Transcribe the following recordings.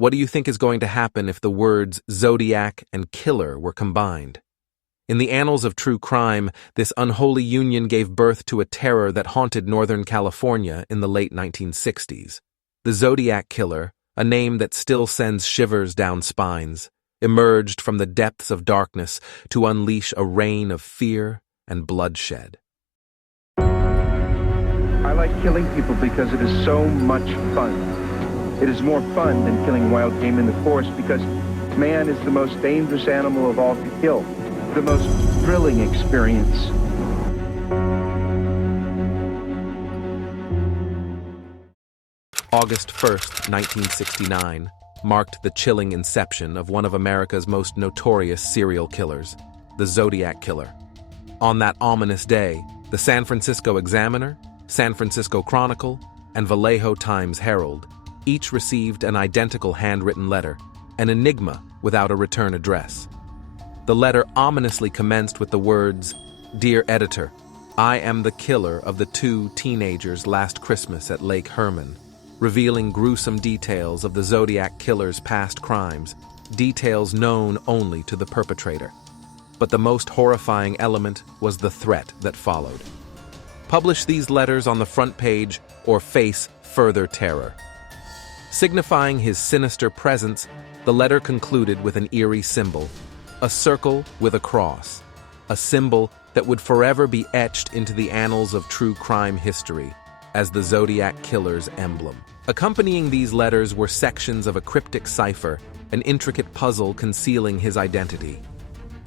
What do you think is going to happen if the words Zodiac and killer were combined? In the annals of true crime, this unholy union gave birth to a terror that haunted Northern California in the late 1960s. The Zodiac Killer, a name that still sends shivers down spines, emerged from the depths of darkness to unleash a reign of fear and bloodshed. I like killing people because it is so much fun. It is more fun than killing wild game in the forest because man is the most dangerous animal of all to kill. The most thrilling experience. August 1st, 1969, marked the chilling inception of one of America's most notorious serial killers, the Zodiac Killer. On that ominous day, the San Francisco Examiner, San Francisco Chronicle, and Vallejo Times-Herald each received an identical handwritten letter, an enigma without a return address. The letter ominously commenced with the words, "Dear Editor, I am the killer of the 2 teenagers last Christmas at Lake Herman," revealing gruesome details of the Zodiac Killer's past crimes, details known only to the perpetrator. But the most horrifying element was the threat that followed. Publish these letters on the front page or face further terror. Signifying his sinister presence, the letter concluded with an eerie symbol, a circle with a cross, a symbol that would forever be etched into the annals of true crime history as the Zodiac Killer's emblem. Accompanying these letters were sections of a cryptic cipher, an intricate puzzle concealing his identity.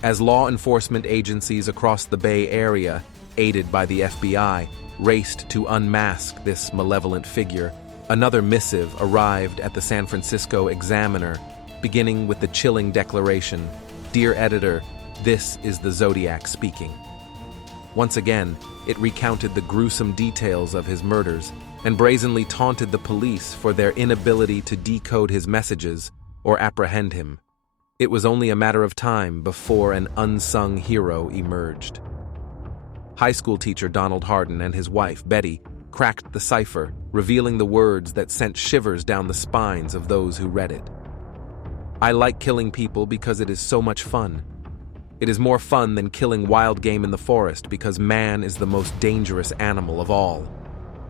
As law enforcement agencies across the Bay Area, aided by the FBI, raced to unmask this malevolent figure, another missive arrived at the San Francisco Examiner, beginning with the chilling declaration, "Dear Editor, this is the Zodiac speaking." Once again, it recounted the gruesome details of his murders and brazenly taunted the police for their inability to decode his messages or apprehend him. It was only a matter of time before an unsung hero emerged. High school teacher Donald Harden and his wife, Betty, cracked the cipher, revealing the words that sent shivers down the spines of those who read it. "I like killing people because it is so much fun. It is more fun than killing wild game in the forest because man is the most dangerous animal of all."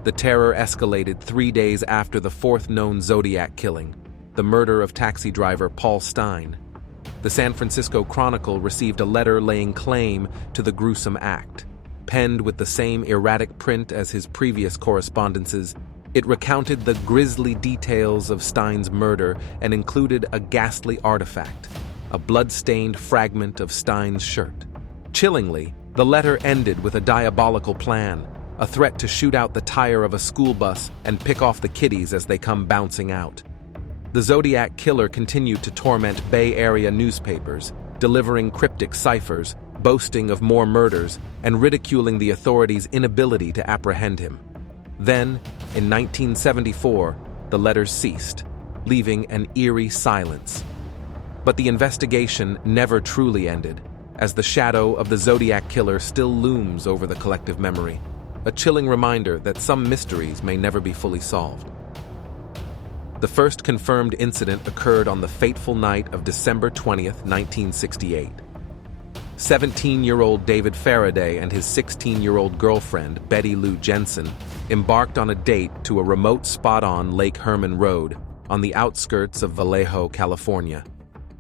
The terror escalated 3 days after the 4th known Zodiac killing, the murder of taxi driver Paul Stine. The San Francisco Chronicle received a letter laying claim to the gruesome act. Penned with the same erratic print as his previous correspondences, it recounted the grisly details of Stine's murder and included a ghastly artifact, a blood-stained fragment of Stine's shirt. Chillingly, the letter ended with a diabolical plan, a threat to shoot out the tire of a school bus and pick off the kiddies as they come bouncing out. The Zodiac Killer continued to torment Bay Area newspapers, delivering cryptic ciphers, boasting of more murders, and ridiculing the authorities' inability to apprehend him. Then, in 1974, the letters ceased, leaving an eerie silence. But the investigation never truly ended, as the shadow of the Zodiac Killer still looms over the collective memory, a chilling reminder that some mysteries may never be fully solved. The first confirmed incident occurred on the fateful night of December 20th, 1968. 17-year-old David Faraday and his 16-year-old girlfriend, Betty Lou Jensen, embarked on a date to a remote spot on Lake Herman Road, on the outskirts of Vallejo, California.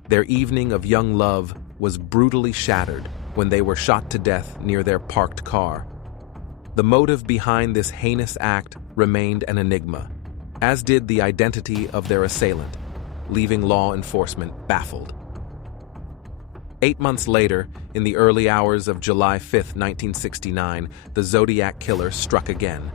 Their evening of young love was brutally shattered when they were shot to death near their parked car. The motive behind this heinous act remained an enigma, as did the identity of their assailant, leaving law enforcement baffled. 8 months later, in the early hours of July 5, 1969, the Zodiac Killer struck again.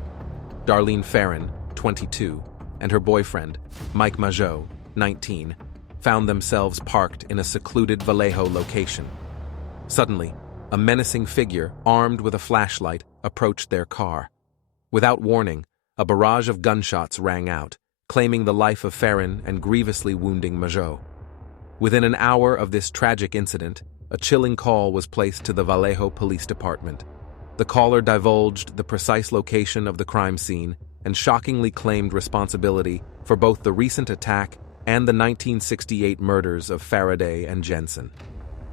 Darlene Ferrin, 22, and her boyfriend, Mike Mageau, 19, found themselves parked in a secluded Vallejo location. Suddenly, a menacing figure, armed with a flashlight, approached their car. Without warning, a barrage of gunshots rang out, claiming the life of Ferrin and grievously wounding Mageau. Within an hour of this tragic incident, a chilling call was placed to the Vallejo Police Department. The caller divulged the precise location of the crime scene and shockingly claimed responsibility for both the recent attack and the 1968 murders of Faraday and Jensen.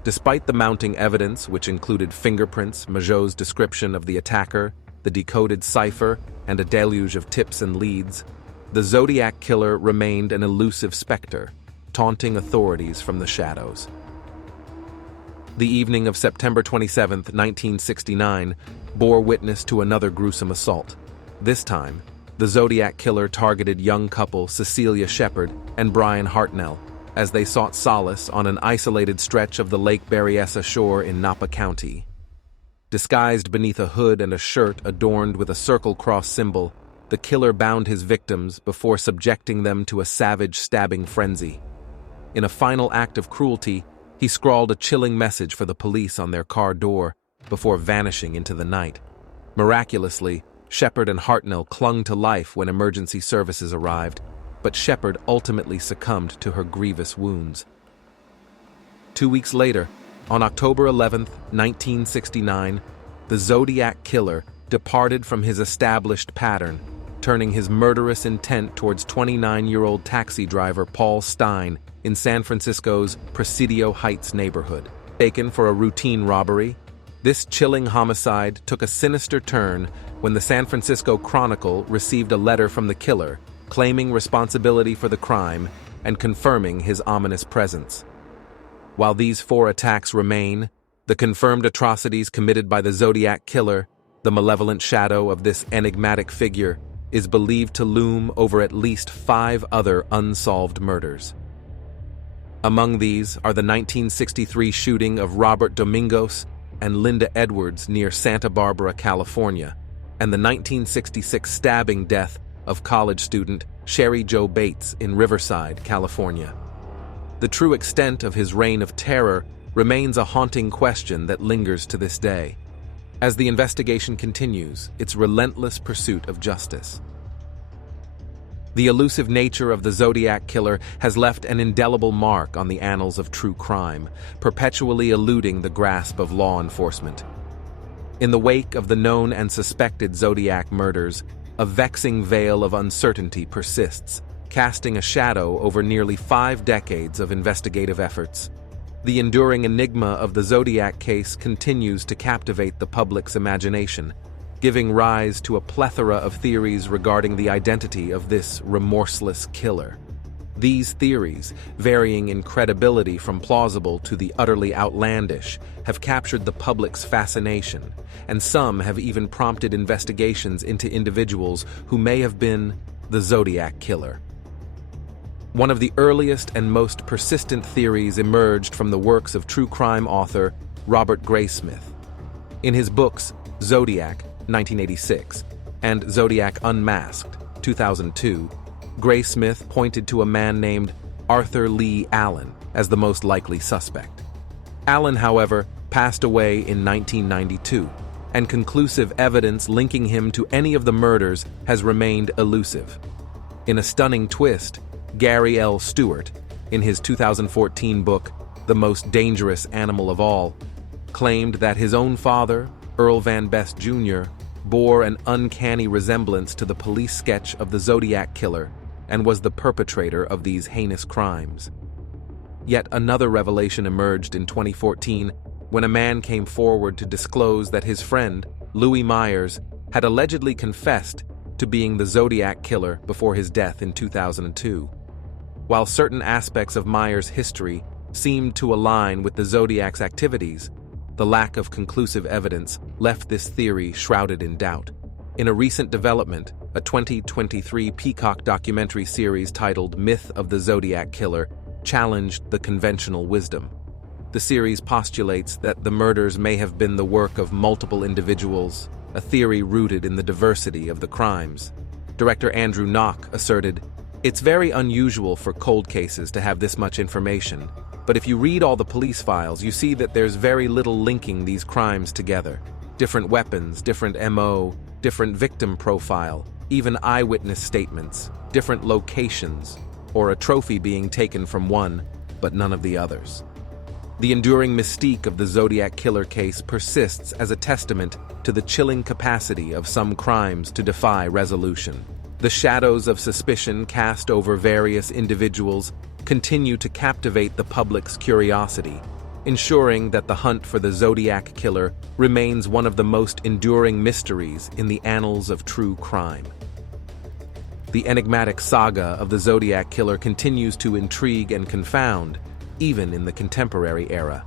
Despite the mounting evidence, which included fingerprints, Majot's description of the attacker, the decoded cipher, and a deluge of tips and leads, the Zodiac killer remained an elusive specter, taunting authorities from the shadows. The evening of September 27, 1969, bore witness to another gruesome assault. This time, the Zodiac killer targeted young couple Cecilia Shepard and Brian Hartnell as they sought solace on an isolated stretch of the Lake Berryessa shore in Napa County. Disguised beneath a hood and a shirt adorned with a circle cross symbol, the killer bound his victims before subjecting them to a savage stabbing frenzy. In a final act of cruelty, he scrawled a chilling message for the police on their car door before vanishing into the night. Miraculously, Shepard and Hartnell clung to life when emergency services arrived, but Shepard ultimately succumbed to her grievous wounds. 2 weeks later, on October 11, 1969, the Zodiac killer departed from his established pattern, turning his murderous intent towards 29-year-old taxi driver Paul Stein in San Francisco's Presidio Heights neighborhood. Taken for a routine robbery, this chilling homicide took a sinister turn when the San Francisco Chronicle received a letter from the killer claiming responsibility for the crime and confirming his ominous presence. While these 4 attacks remain, the confirmed atrocities committed by the Zodiac killer, the malevolent shadow of this enigmatic figure, is believed to loom over at least 5 other unsolved murders. Among these are the 1963 shooting of Robert Domingos and Linda Edwards near Santa Barbara, California, and the 1966 stabbing death of college student Sherry Jo Bates in Riverside, California. The true extent of his reign of terror remains a haunting question that lingers to this day, as the investigation continues its relentless pursuit of justice. The elusive nature of the Zodiac killer has left an indelible mark on the annals of true crime, perpetually eluding the grasp of law enforcement. In the wake of the known and suspected Zodiac murders, a vexing veil of uncertainty persists, casting a shadow over nearly 5 decades of investigative efforts. The enduring enigma of the Zodiac case continues to captivate the public's imagination, giving rise to a plethora of theories regarding the identity of this remorseless killer. These theories, varying in credibility from plausible to the utterly outlandish, have captured the public's fascination, and some have even prompted investigations into individuals who may have been the Zodiac killer. One of the earliest and most persistent theories emerged from the works of true crime author Robert Graysmith. In his books Zodiac, 1986, and Zodiac Unmasked, 2002, Graysmith pointed to a man named Arthur Lee Allen as the most likely suspect. Allen, however, passed away in 1992, and conclusive evidence linking him to any of the murders has remained elusive. In a stunning twist, Gary L. Stewart, in his 2014 book, The Most Dangerous Animal of All, claimed that his own father, Earl Van Best Jr., bore an uncanny resemblance to the police sketch of the Zodiac killer and was the perpetrator of these heinous crimes. Yet another revelation emerged in 2014 when a man came forward to disclose that his friend, Louis Myers, had allegedly confessed to being the Zodiac killer before his death in 2002. While certain aspects of Myers' history seemed to align with the Zodiac's activities, the lack of conclusive evidence left this theory shrouded in doubt. In a recent development, a 2023 Peacock documentary series titled Myth of the Zodiac Killer challenged the conventional wisdom. The series postulates that the murders may have been the work of multiple individuals, a theory rooted in the diversity of the crimes. Director Andrew Knock asserted, "It's very unusual for cold cases to have this much information, but if you read all the police files, you see that there's very little linking these crimes together. Different weapons, different MO, different victim profile, even eyewitness statements, different locations, or a trophy being taken from one, but none of the others." The enduring mystique of the Zodiac killer case persists as a testament to the chilling capacity of some crimes to defy resolution. The shadows of suspicion cast over various individuals continue to captivate the public's curiosity, ensuring that the hunt for the Zodiac Killer remains one of the most enduring mysteries in the annals of true crime. The enigmatic saga of the Zodiac Killer continues to intrigue and confound, even in the contemporary era.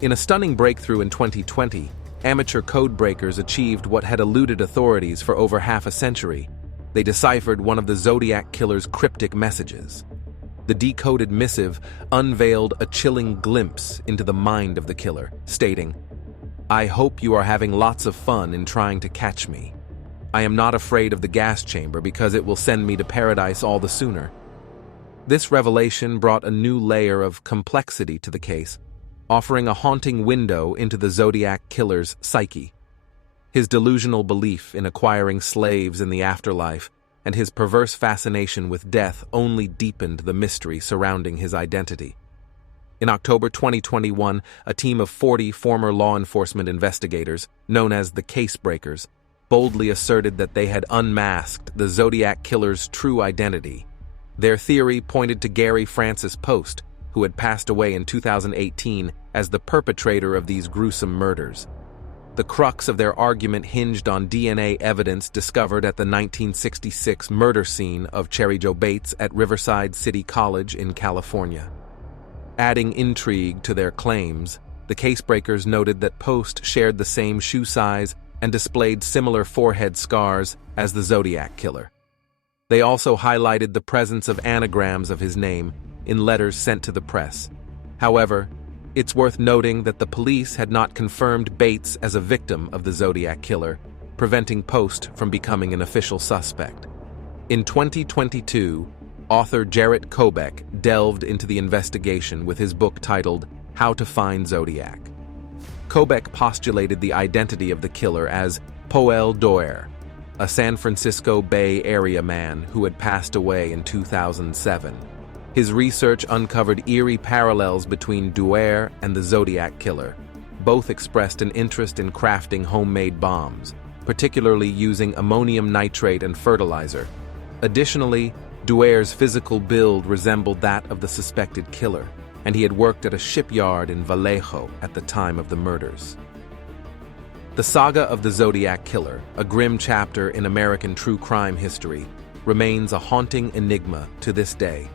In a stunning breakthrough in 2020, amateur codebreakers achieved what had eluded authorities for over half a century. They deciphered one of the Zodiac Killer's cryptic messages. The decoded missive unveiled a chilling glimpse into the mind of the killer, stating, "I hope you are having lots of fun in trying to catch me. I am not afraid of the gas chamber because it will send me to paradise all the sooner." This revelation brought a new layer of complexity to the case, offering a haunting window into the Zodiac Killer's psyche. His delusional belief in acquiring slaves in the afterlife and his perverse fascination with death only deepened the mystery surrounding his identity. In October 2021, a team of 40 former law enforcement investigators, known as the Case Breakers, boldly asserted that they had unmasked the Zodiac Killer's true identity. Their theory pointed to Gary Francis Post, who had passed away in 2018 as the perpetrator of these gruesome murders. The crux of their argument hinged on DNA evidence discovered at the 1966 murder scene of Cherry Jo Bates at Riverside City College in California. Adding intrigue to their claims, the Casebreakers noted that Post shared the same shoe size and displayed similar forehead scars as the Zodiac Killer. They also highlighted the presence of anagrams of his name in letters sent to the press. However, it's worth noting that the police had not confirmed Bates as a victim of the Zodiac Killer, preventing Post from becoming an official suspect. In 2022, author Jarrett Kobeck delved into the investigation with his book titled How to Find Zodiac. Kobeck postulated the identity of the killer as Poel Doer, a San Francisco Bay Area man who had passed away in 2007. His research uncovered eerie parallels between Doer and the Zodiac Killer. Both expressed an interest in crafting homemade bombs, particularly using ammonium nitrate and fertilizer. Additionally, Doer's physical build resembled that of the suspected killer, and he had worked at a shipyard in Vallejo at the time of the murders. The saga of the Zodiac Killer, a grim chapter in American true crime history, remains a haunting enigma to this day.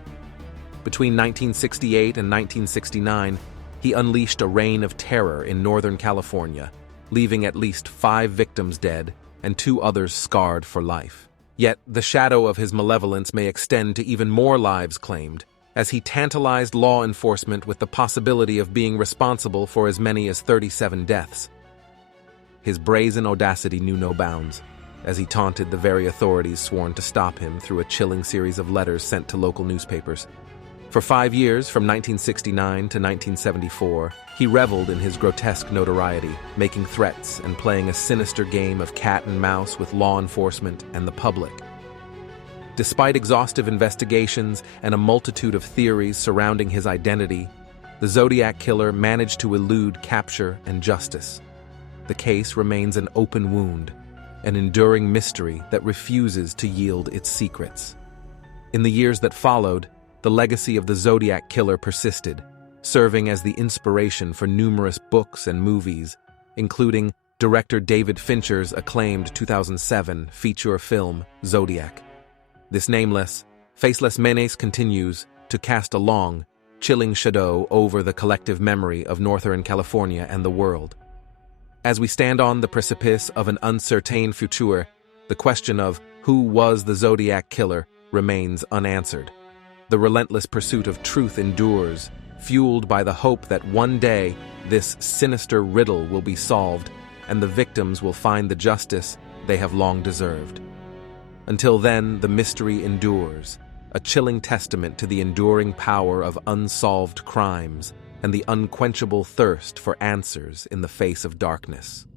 Between 1968 and 1969, he unleashed a reign of terror in Northern California, leaving at least 5 victims dead and 2 others scarred for life. Yet, the shadow of his malevolence may extend to even more lives claimed, as he tantalized law enforcement with the possibility of being responsible for as many as 37 deaths. His brazen audacity knew no bounds, as he taunted the very authorities sworn to stop him through a chilling series of letters sent to local newspapers. For 5 years, from 1969 to 1974, he reveled in his grotesque notoriety, making threats and playing a sinister game of cat and mouse with law enforcement and the public. Despite exhaustive investigations and a multitude of theories surrounding his identity, the Zodiac Killer managed to elude capture and justice. The case remains an open wound, an enduring mystery that refuses to yield its secrets. In the years that followed, the legacy of the Zodiac Killer persisted, serving as the inspiration for numerous books and movies, including director David Fincher's acclaimed 2007 feature film Zodiac. This nameless, faceless menace continues to cast a long, chilling shadow over the collective memory of Northern California and the world. As we stand on the precipice of an uncertain future, the question of who was the Zodiac Killer remains unanswered. The relentless pursuit of truth endures, fueled by the hope that one day this sinister riddle will be solved and the victims will find the justice they have long deserved. Until then, the mystery endures, a chilling testament to the enduring power of unsolved crimes and the unquenchable thirst for answers in the face of darkness.